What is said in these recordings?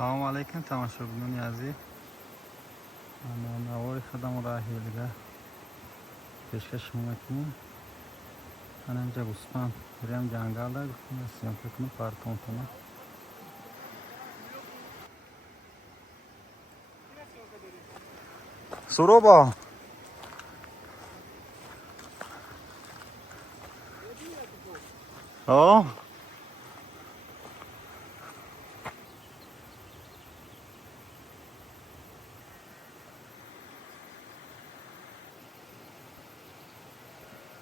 Assalomu alaykum tomoshabinlar aziz. Ana Navoiy xadam rahiliga peshkash qilmoqchiman. Ana Jabuston ham jangalda syomka qilib partontini. Suroba. Oh.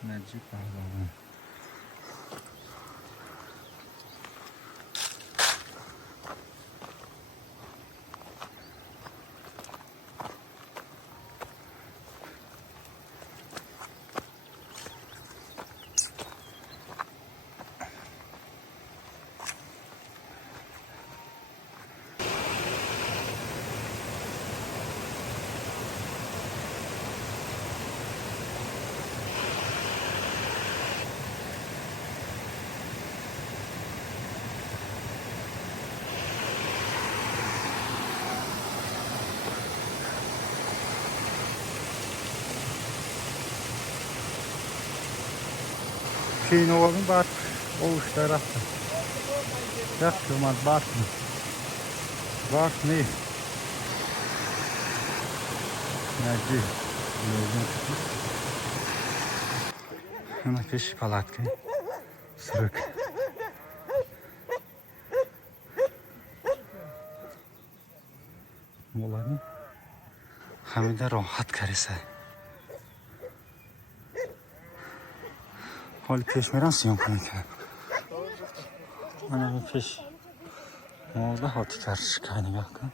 Najib pahlavon. Kino'nun bat oluşlar attı. Yakışmaz bat mı? Bat ne? Necip. Ana peş palatki. Sırık. Bunların hamide rahat karısı. حال پیش میرن سیام کنن که من این پیش موضوع حاطی کرش که نگاه کن